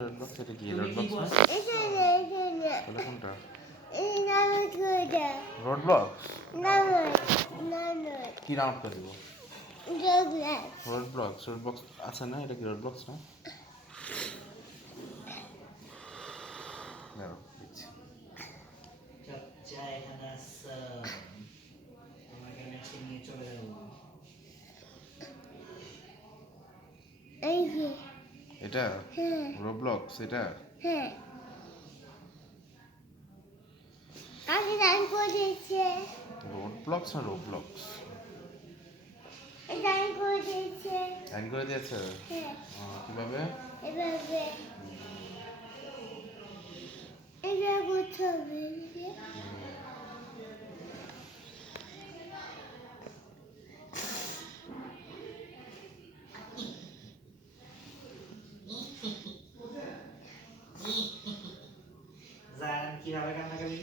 red box এটা কি red box না তাহলে কোনটা রোড ব্লক্স কি নাম করে দিব রোড বক্স আছে না এটা কি রোড বক্স না দাঁড়াও দেখছি এটা রোবলক্স এটা রোড ব্লক্স না রোবলক্স অ্যাড করে দিয়েছে কিভাবে জানেন কিভাবে কান্না করে